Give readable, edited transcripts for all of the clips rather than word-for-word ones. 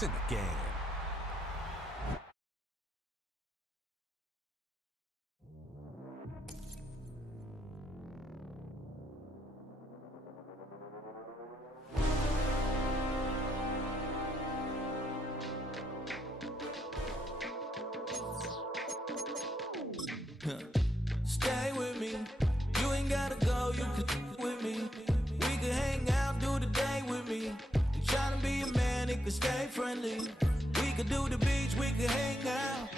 It's in the game. Stay with me. You ain't gotta go, you can with me. We can hang out, do the day with me. You tryna be a man, it can stay friendly. We could do the beach, we could hang out.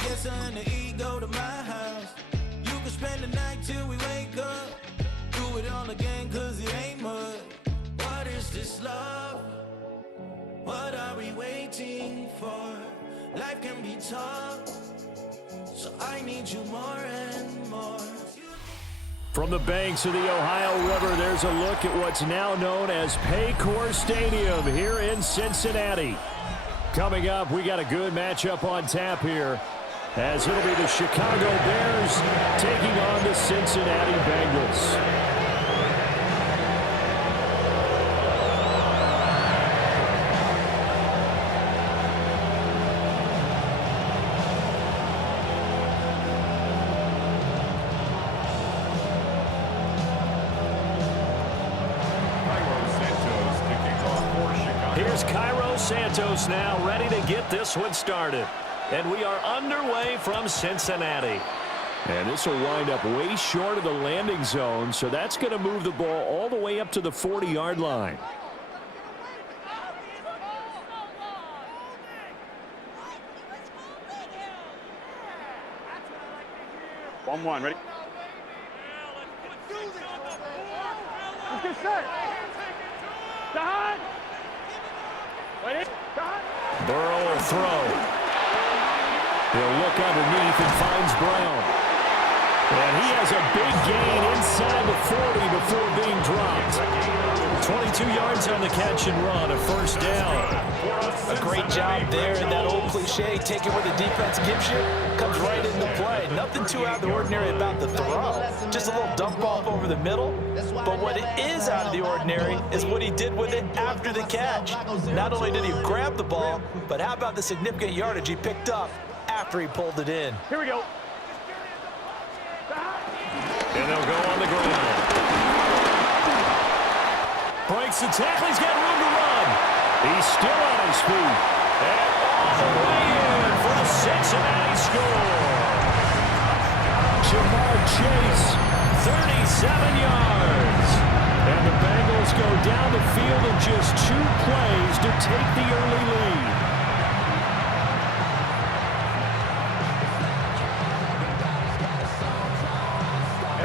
Get something to eat, go to my house. You can spend the night till we wake up. Do it all again, cause it ain't mud. What is this love? What are we waiting for? Life can be tough, so I need you more and more. From the banks of the Ohio River, there's a look at what's now known as Paycor Stadium here in Cincinnati. Coming up, we got a good matchup on tap here, as it'll be the Chicago Bears taking on the Cincinnati Bengals. Santos now ready to get this one started. And we are underway from Cincinnati. And this will wind up way short of the landing zone, so that's going to move the ball all the way up to the 40-yard line. One, ready? Let's get set. Dada! Burrow will throw. He'll look underneath and finds Brown. And he has a big gain inside the 40 before being dropped. 22 yards on the catch and run, a first down. A great job there, and that old cliche, take it where the defense gives you, comes right into play. Nothing too out of the ordinary about the throw. Just a little dump off over the middle. But what is out of the ordinary is what he did with it after the catch. Not only did he grab the ball, but how about the significant yardage he picked up after he pulled it in. Here we go. And they'll go on the ground. Breaks the tackle. He's got room to run. He's still on his feet. And all the way in for the Cincinnati score. Jamar Chase, 37 yards. And the Bengals go down the field in just 2 plays to take the early lead.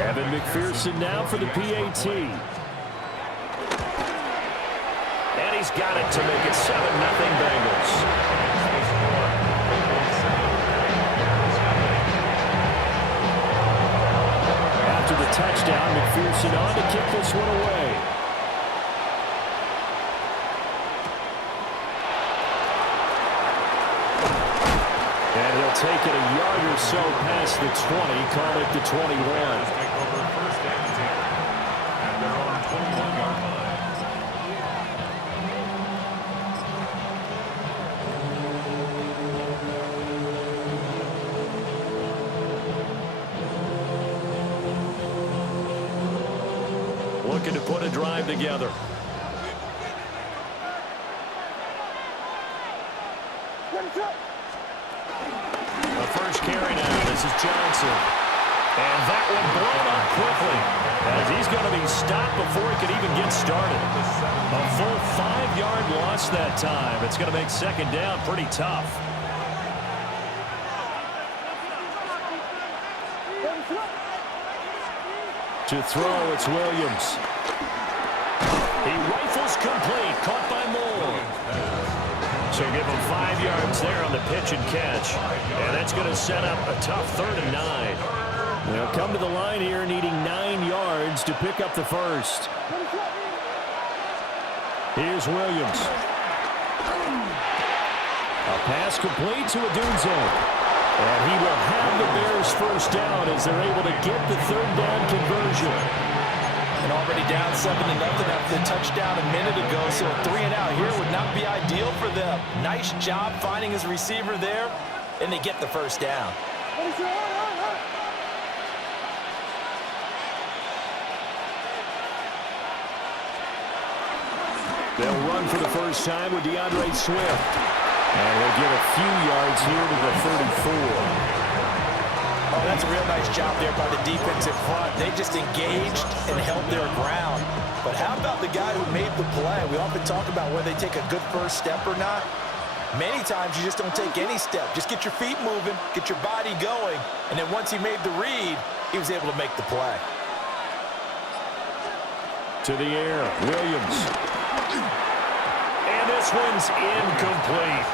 Evan McPherson now for the PAT. And he's got it to make it 7-0 Bengals. After the touchdown, McPherson on to kick this one away. And he'll take it a yard or so past the 20, call it the 21. Looking to put a drive together. The first carry now. This is Johnson. And that one blown up quickly, as he's going to be stopped before he could even get started. A full 5-yard loss that time. It's going to make second down pretty tough. To throw, it's Williams. He rifles complete, caught by Moore. So give him 5 yards there on the pitch and catch. And that's going to set up a tough 3rd and 9. They'll come to the line here needing 9 yards to pick up the first. Here's Williams. A pass complete to Adunze. And he will have the Bears first down as they're able to get the 3rd down conversion. And already down 7-0 after the touchdown a minute ago, so a 3-and-out here would not be ideal for them. Nice job finding his receiver there, and they get the first down. They'll run for the first time with DeAndre Swift. And he'll get a few yards here to the 34. Oh, that's a real nice job there by the defense in front. They just engaged and held their ground. But how about the guy who made the play? We often talk about whether they take a good first step or not. Many times you just don't take any step. Just get your feet moving, get your body going, and then once he made the read, he was able to make the play. To the air, Williams. And this one's incomplete.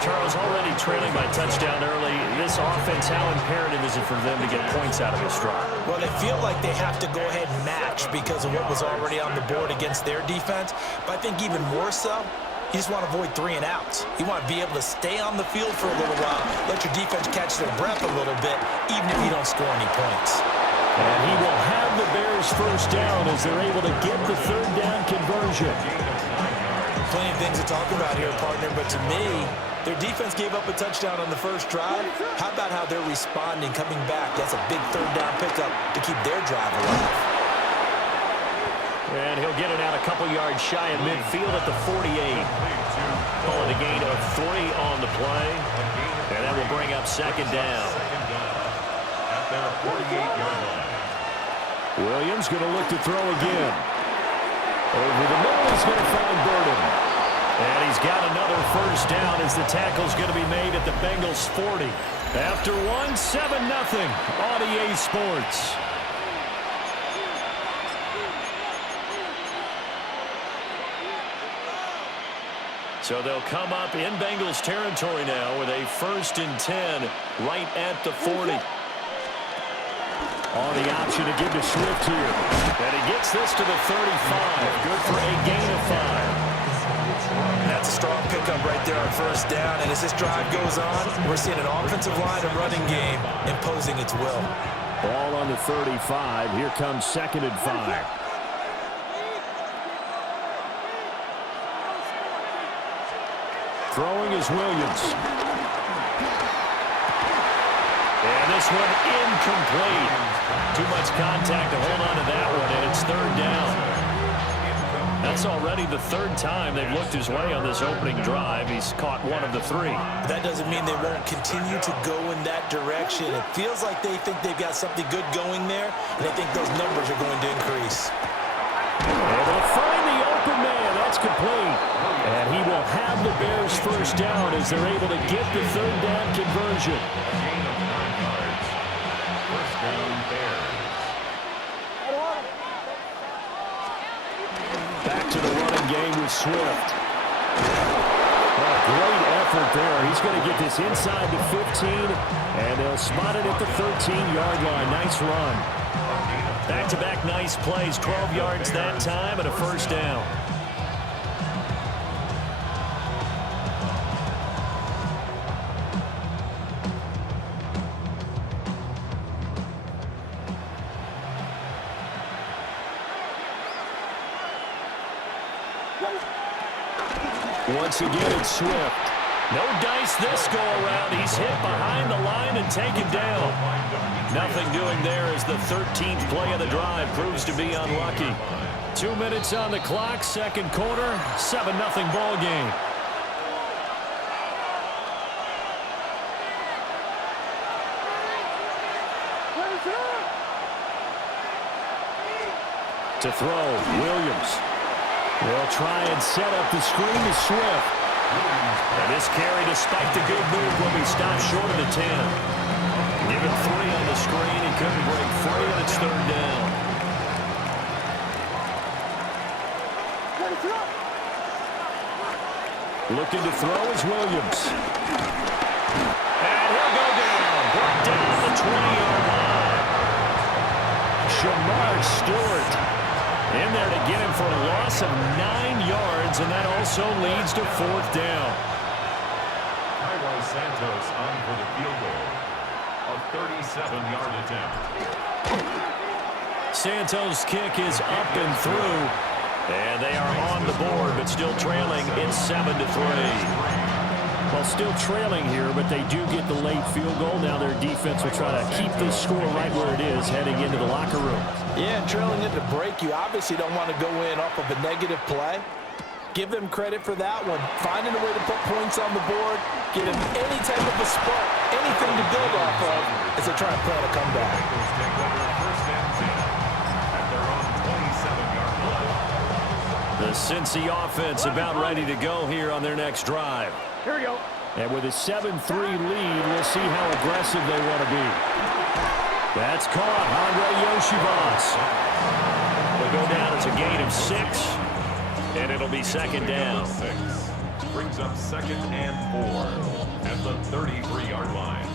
Charles, already trailing by touchdown early. This offense, how imperative is it for them to get points out of this drive? Well, they feel like they have to go ahead and match because of what was already on the board against their defense. But I think even more so, you just want to avoid 3-and-outs. You want to be able to stay on the field for a little while, let your defense catch their breath a little bit, even if you don't score any points. And he will have the Bears first down as they're able to get the third down conversion. Plenty of things to talk about here, partner, but to me, their defense gave up a touchdown on the first drive. How about how they're responding, coming back? That's a big third down pickup to keep their drive alive. And he'll get it out a couple yards shy of midfield at the 48. Calling a gain of 3 on the play. And that will bring up second down. At their 48-yard line. Williams going to look to throw again. Over the middle, he's going to find Burden. And he's got another first down as the tackle's going to be made at the Bengals 40. After one, 7-0 on EA Sports. So they'll come up in Bengals territory now with a 1st and 10 right at the 40. On the option to give to Swift here. And he gets this to the 35. Good for a gain of 5. That's a strong pickup right there on first down. And as this drive goes on, we're seeing an offensive line and running game imposing its will. Ball on the 35. Here comes 2nd and 5. Throwing is Williams. And this one incomplete. Too much contact to hold on to that one, and it's 3rd down. That's already the 3rd time they've looked his way on this opening drive. He's caught 1 of the 3. That doesn't mean they won't continue to go in that direction. It feels like they think they've got something good going there, and they think those numbers are going to increase. Able to find the open man. That's complete. And he will have the Bears first down as they're able to get the 3rd down conversion. Gain of 9 yards. First down, Bears. Back to the running game with Swift. Oh, great effort there. He's going to get this inside the 15, and they'll spot it at the 13-yard line. Nice run. Back-to-back nice plays, 12 yards that time, and a first down. Once again, it's Swift. No dice this go-around. He's hit behind the line and taken down. Nothing doing there as the 13th play of the drive proves to be unlucky. 2 minutes on the clock, 2nd quarter, 7-0 ball game. To throw, Williams. They'll try and set up the screen to Swift. And this carry, despite the good move, will be stopped short of the 10. Given 3 on the screen, he couldn't break free, and it's 3rd down. Looking to throw is Williams. And he'll go down. Brought down the 20-yard line. Shamar Stewart in there to get him for a loss of 9 yards, and that also leads to 4th down. Cairo Santos on for the field goal. A 37-yard attempt. Santos' kick is up and through. And they are on the board, but still trailing. It's 7-3. Well, still trailing here, but they do get the late field goal. Now their defense will try to keep this score right where it is heading into the locker room. Yeah, and trailing into break, you obviously don't want to go in off of a negative play. Give them credit for that one. Finding a way to put points on the board, give them any type of a spark, anything to build off of as they try to plan a comeback. The Cincy offense about ready to go here on their next drive. Here we go. And with a 7-3 lead, we'll see how aggressive they want to be. That's caught. Andre Yoshibas. They'll go down. It's a gain of 6. And it'll be second down. 6 brings up 2nd and 4 at the 33-yard line.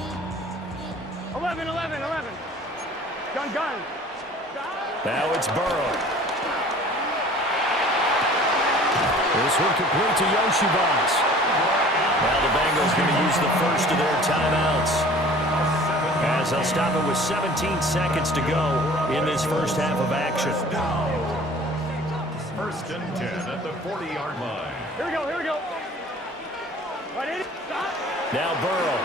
11. Gun. Now it's Burrow. This one complete to Yoshibas. Now the Bengals going to use the first of their timeouts, as they'll stop it with 17 seconds to go in this first half of action. 1st and 10 at the 40-yard line. Here we go. Right in. Stop. Now Burrow.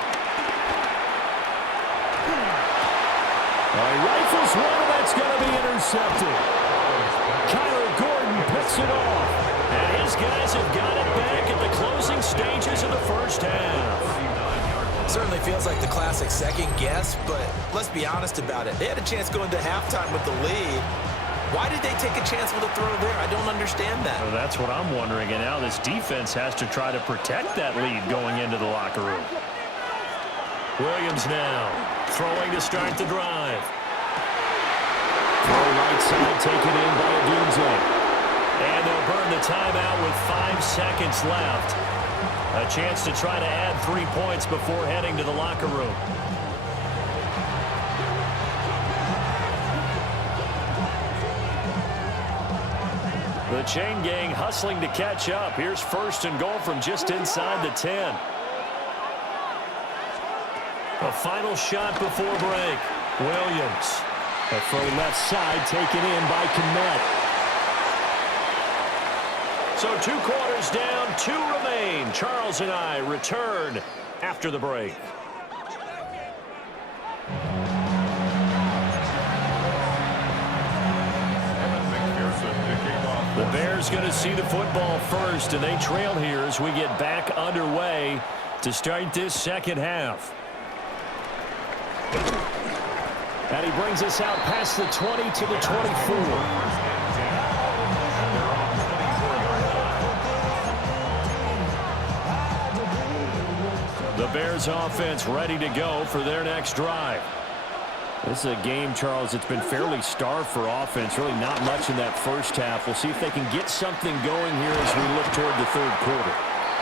He rifles one, and that's going to be intercepted. Kyler Gordon picks it off. And his guys have got it back at the closing stages of the first half. Certainly feels like the classic second guess, but let's be honest about it. They had a chance going to halftime with the lead. Why did they take a chance with a throw there? I don't understand that. Well, that's what I'm wondering. And now this defense has to try to protect that lead going into the locker room. Williams now throwing to start the drive. Throw right side taken in by Adunze. And they'll burn the timeout with 5 seconds left. A chance to try to add 3 points before heading to the locker room. The chain gang hustling to catch up. Here's 1st and goal from just inside the 10. A final shot before break. Williams. A throw left side taken in by Kmet. So 2 quarters down, 2 remain. Charles and I return after the break. The Bears going to see the football first, and they trail here as we get back underway to start this second half. And he brings us out past the 20 to the 24. The Bears offense ready to go for their next drive. This is a game, Charles, it's been fairly starved for offense. Really not much in that first half. We'll see if they can get something going here as we look toward the 3rd quarter.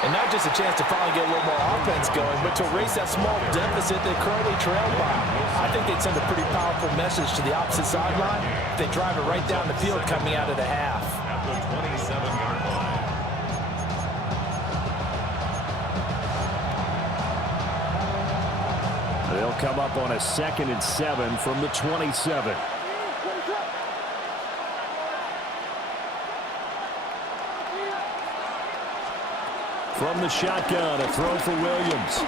And not just a chance to finally get a little more offense going, but to erase that small deficit they currently trailed by. I think they'd send a pretty powerful message to the opposite sideline. They drive it right down the field coming out of the half. At the 27-yard line. They'll come up on a 2nd and 7 from the 27. From the shotgun, a throw for Williams.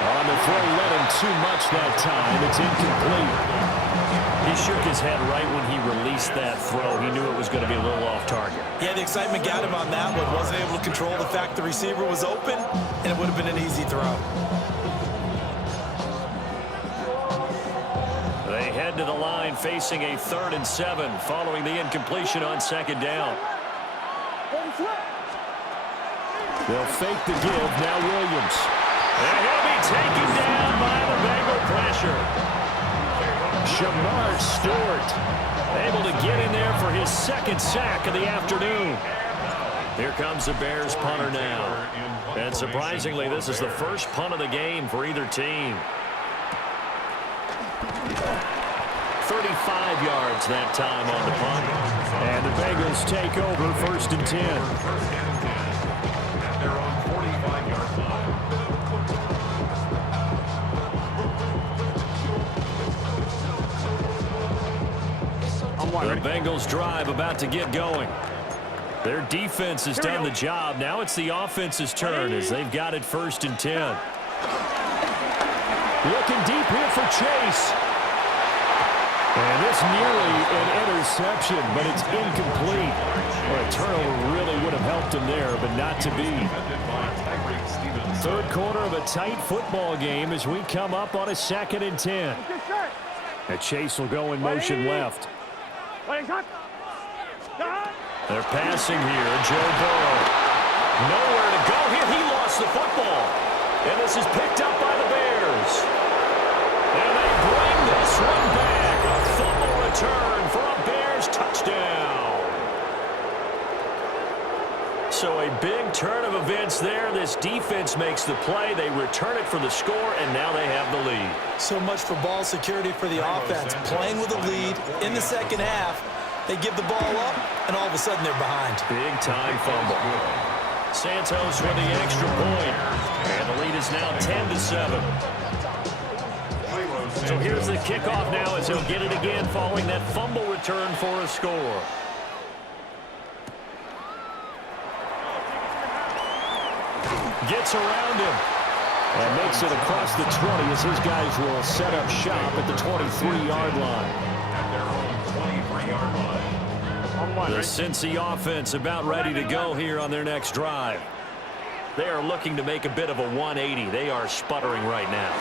On the throw, led him too much that time. It's incomplete. He shook his head right when he released that throw. He knew it was going to be a little off target. Yeah, the excitement got him on that one. Wasn't able to control the fact the receiver was open, and it would have been an easy throw. They head to the line facing a 3rd and 7 following the incompletion on 2nd down. They'll fake the give. Now Williams. And he'll be taken down by the Bengal pressure. Shamar Stewart able to get in there for his 2nd sack of the afternoon. Here comes the Bears punter now. And surprisingly, this is the first punt of the game for either team. 35 yards that time on the punt. And the Bengals take over 1st and 10. At their own 45-yard line. The Bengals drive about to get going. Their defense has done the job. Now it's the offense's turn as they've got it 1st and 10. Looking deep here for Chase. And it's nearly an interception, but it's incomplete. Well, a turnover really would have helped him there, but not to be. 3rd quarter of a tight football game as we come up on a 2nd and 10. And Chase will go in motion left. They're passing here. Joe Burrow. Nowhere to go here. He lost the football. And this is picked up by the Bears. And they bring this one back. A fumble return for a Bears touchdown. So a big turn of events there. This defense makes the play. They return it for the score, and now they have the lead. So much for ball security for the offense. Playing with a lead in the 2nd half. They give the ball up, and all of a sudden they're behind. Big-time fumble. Santos with the extra point. And the lead is now 10-7. So here's the kickoff now as he'll get it again following that fumble return for a score. Gets around him. And makes it across the 20 as his guys will set up shop at the 23-yard line. The Cincy offense about ready to go here on their next drive. They are looking to make a bit of a 180. They are sputtering right now.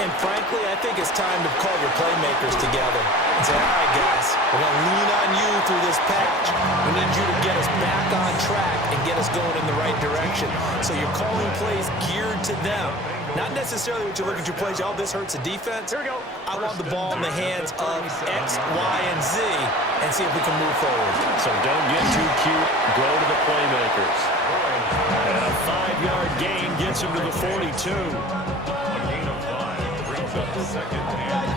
And frankly, I think it's time to call your playmakers together and say, all right, guys, we're going to lean on you through this patch. We need you to get us back on track and get us going in the right direction. So you're calling plays geared to them. Not necessarily what you look at your plays, oh, this hurts the defense. Here we go. I want the ball in the hands of X, Y, and Z and see if we can move forward. So don't get too cute. Go to the playmakers. And a 5-yard gain gets him to the 42. A gain of 5 brings up 2nd and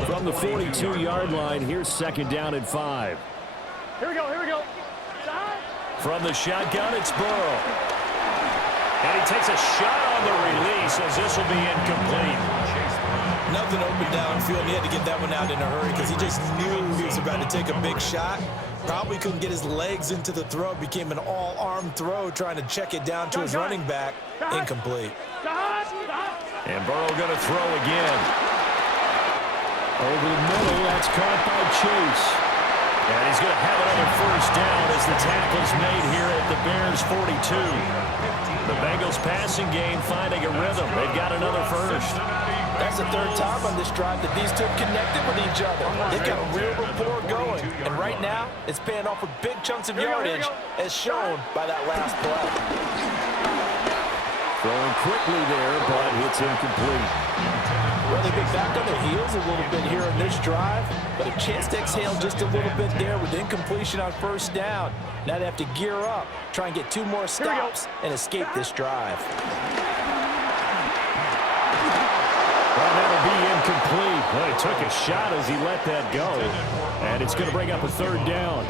5. From the 42-yard line, here's 2nd down and 5. Here we go, here we go. From the shotgun, it's Burrow. And he takes a shot on the release as this will be incomplete. Nothing open downfield. He had to get that one out in a hurry because he just knew he was about to take a big shot. Probably couldn't get his legs into the throw. Became an all-arm throw trying to check it down to his running back. Incomplete. And Burrow going to throw again. Over the middle, that's caught by Chase. And he's going to have another 1st down as the tackle's made here at the Bears 42. The Bengals passing game finding a rhythm. They've got another 1st. That's the 3rd time on this drive that these two have connected with each other. They've got a real rapport going. And right now, it's paying off with big chunks of yardage as shown by that last play. Throwing quickly there, but it's incomplete. Well, they've been back on their heels a little bit here in this drive, but a chance to exhale just a little bit there with incompletion on 1st down. Now they have to gear up, try and get 2 more stops and escape this drive. Well, that'll be incomplete. Well, he took a shot as he let that go, and it's going to bring up a 3rd down.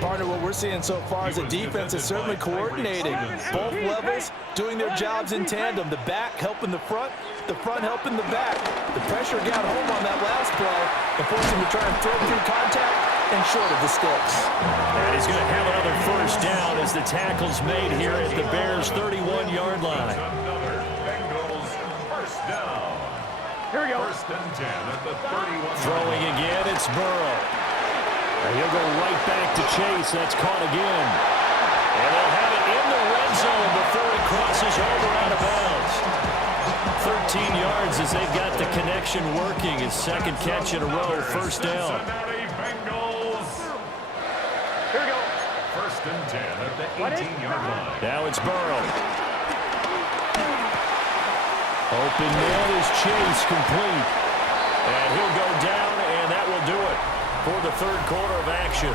Partner, what we're seeing so far is the defense is certainly coordinating. Both levels doing their jobs in tandem. The back helping the front helping the back. The pressure got home on that last play and forced him to try and throw through contact and short of the sticks. And he's going to have another 1st down as the tackle's made here at the Bears' 31-yard line. Another Bengals 1st down. Here we go. 1st and 10 at the 31. Throwing again, it's Burrow. And he'll go right back to Chase. That's caught again. And they'll have it in the red zone before he crosses over out of bounds. 13 yards as they've got the connection working. His 2nd catch in a row, 1st down. Cincinnati Bengals. Here we go. 1st and 10 at the 18-yard line. Now it's Burrow. Open man is Chase, complete. And he'll go down, and that will do it for the 3rd quarter of action.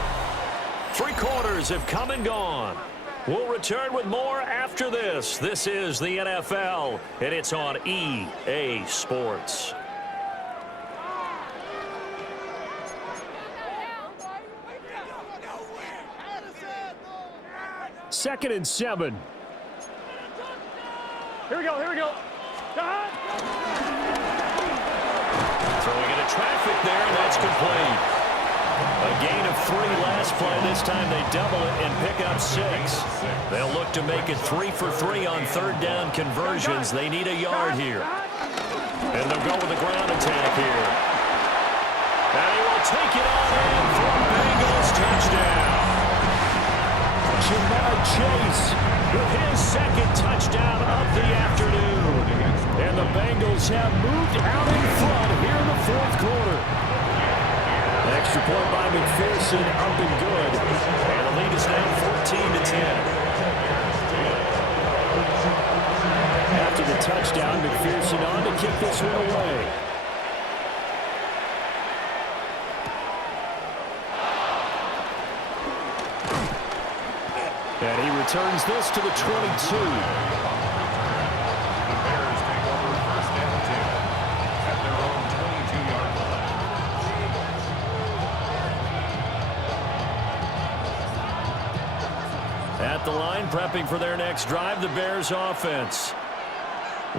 3 quarters have come and gone. We'll return with more after this. This is the NFL, and it's on EA Sports. Second and 7. Here we go, here we go. Throwing into traffic there, and that's complete. play. This time they double it and pick up 6. They'll look to make it 3 for 3 on third down conversions. They need a yard here. And they'll go with a ground attack here. And he will take it on in for a Bengals touchdown. Jamar Chase with his second touchdown of the afternoon. And the Bengals have moved out in front here in the fourth quarter. Extra point by McPherson, up and good. And the lead is now 14-10. After the touchdown, McPherson on to kick this one away. And he returns this to the 22. At the line, prepping for their next drive, the Bears offense.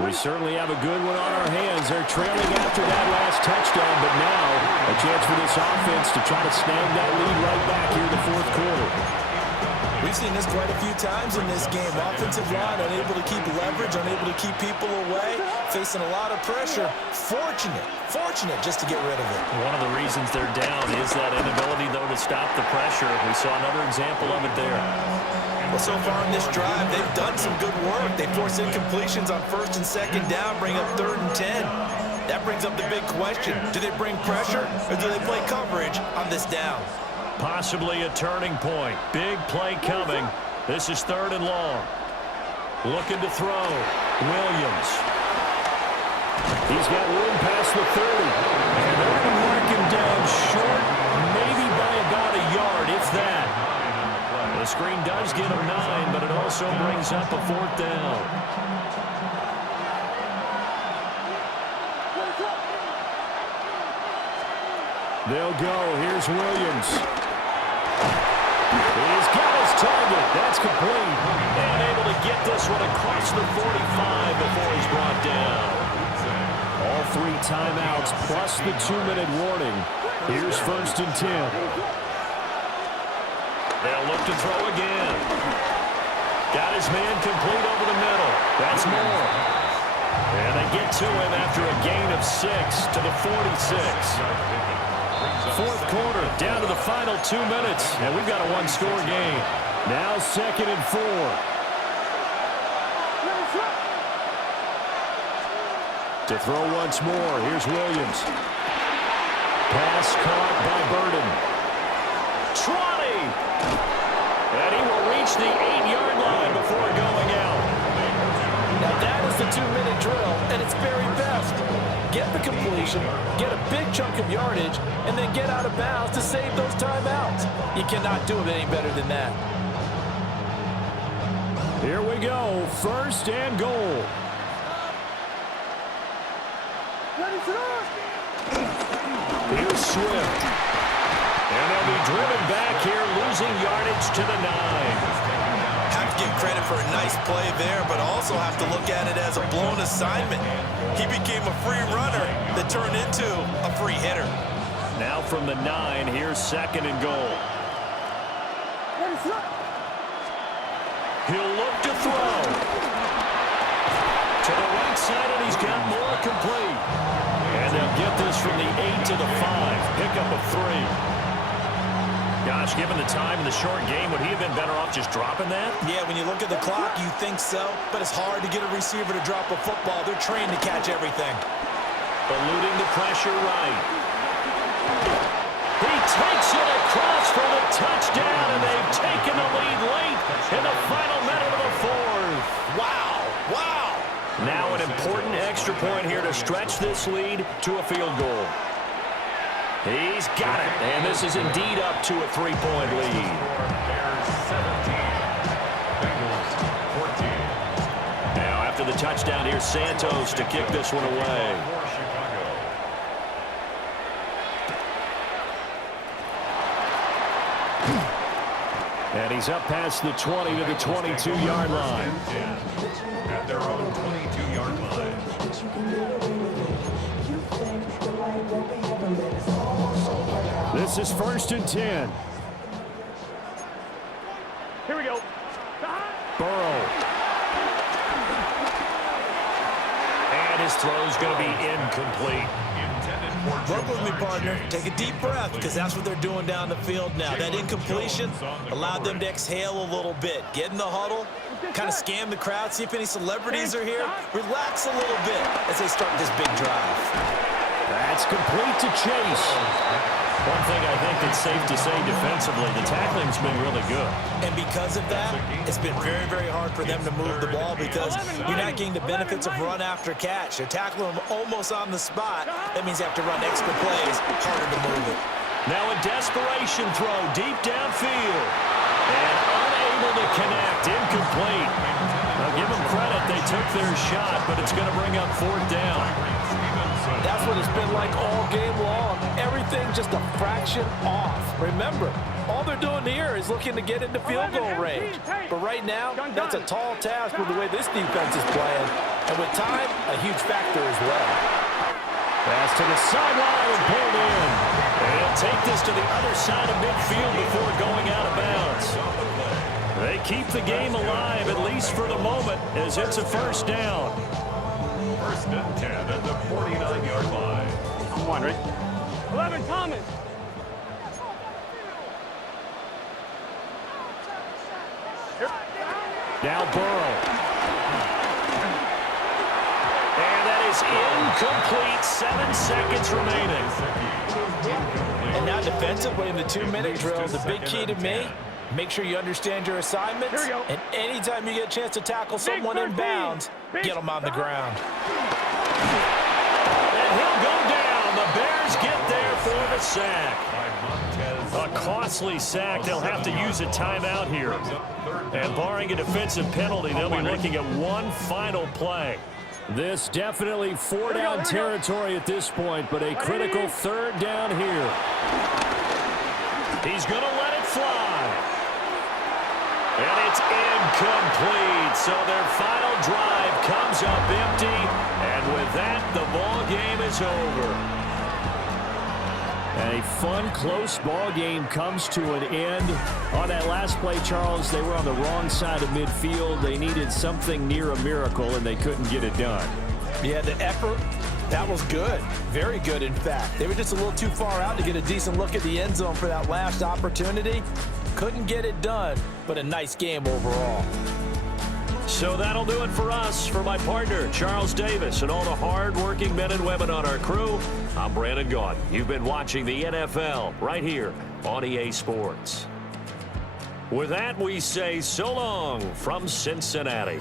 We certainly have a good one on our hands. They're trailing after that last touchdown, but now a chance for this offense to try to snag that lead right back here in the fourth quarter. We've seen this quite a few times in this game. Offensive line unable to keep leverage, unable to keep people away, facing a lot of pressure. Fortunate just to get rid of it. One of the reasons they're down is that inability, though, to stop the pressure. We saw another example of it there. Well, so far in this drive, they've done some good work. They force incompletions on first and second down, bring up 3rd and 10. That brings up the big question. Do they bring pressure or do they play coverage on this down? Possibly a turning point. Big play coming. This is 3rd and long. Looking to throw. Williams. He's got room past the 30. And they're going to mark him down short, maybe by about a yard, if that. The screen does get him 9, but it also brings up a 4th down. They'll go. Here's Williams. He's got his target. That's complete. And able to get this one across the 45 before he's brought down. All 3 timeouts plus the 2-minute warning. Here's 1st and 10. They'll look to throw again. Got his man complete over the middle. That's more. And they get to him after a gain of 6 to the 46. Fourth quarter, down to the final 2 minutes. And we've got a 1-score game. Now 2nd and 4. To throw once more, here's Williams. Pass caught by Burden. Trotty! And he will reach the 8-yard line before going out. Now that is the 2-minute drill, and it's very best. Get the completion, get a big chunk of yardage, and then get out of bounds to save those timeouts. You cannot do it any better than that. Here we go, 1st and goal. Here's Swift. And they'll be driven back here, losing yardage to the 9. Have to give credit for a nice play there, but also have to look at it as a blown assignment. He became a free runner that turned into a free hitter. Now from the 9, here's 2nd and goal. He'll look to throw. To the right side, and he's got more complete. And they'll get this from the 8 to the 5. Pick up a 3. Gosh, given the time in the short game, would he have been better off just dropping that? Yeah, when you look at the clock, you think so. But it's hard to get a receiver to drop a football. They're trained to catch everything. Eluding the pressure right. He takes it across for the touchdown, and they've taken the lead late in the final minute of the 4th. Wow. Now an important extra point here to stretch this lead to a field goal. He's got it, and this is indeed up to a 3-point lead. Now after the touchdown, here's Santos to kick this one away. And he's up past the 20 to the 22-yard line. At their own 22-yard line. This is 1st and 10. throw is going to be incomplete. Work with me, partner. Take a deep breath, because that's what they're doing down the field now. That incompletion allowed them to exhale a little bit. Get in the huddle, kind of scan the crowd, see if any celebrities are here. Relax a little bit as they start this big drive. That's complete to Chase. One thing I think that's safe to say defensively, the tackling's been really good. And because of that, it's been very, very hard for them to move the ball because you're not getting the benefits of run after catch. They're tackling them almost on the spot. That means they have to run extra plays, harder to move it. Now a desperation throw deep downfield. And unable to connect, incomplete. Now give them credit, they took their shot, but it's going to bring up 4th down. That's what it's been like all game long. Everything just a fraction off. Remember, all they're doing here is looking to get into field goal range. But right now, that's a tall task with the way this defense is playing. And with time, a huge factor as well. Pass to the sideline and pulled in. And take this to the other side of midfield before going out of bounds. They keep the game alive, at least for the moment, as it's a 1st down. 1st and 10 at the 49-yard line. I'm wondering. 11, Thomas. Now Burrow. And that is incomplete. 7 seconds remaining. And now defensively in the 2-minute drill, the big key to me, make sure you understand your assignments. And anytime you get a chance to tackle someone in bounds, get them on the ground. And he'll go down. The Bears get there for the sack. A costly sack. They'll have to use a timeout here. And barring a defensive penalty, they'll be looking at one final play. This definitely 4-down territory at this point, but a critical 3rd down here. He's going to let it fly. And it's incomplete. So their final drive comes up empty. And with that, the ball game is over. And a fun, close ball game comes to an end. On that last play, Charles, they were on the wrong side of midfield. They needed something near a miracle, and they couldn't get it done. Yeah, the effort, that was good. Very good, in fact. They were just a little too far out to get a decent look at the end zone for that last opportunity. Couldn't get it done, but a nice game overall. So that'll do it for us. For my partner, Charles Davis, and all the hard-working men and women on our crew, I'm Brandon Gaudin. You've been watching the NFL right here on EA Sports. With that, we say so long from Cincinnati.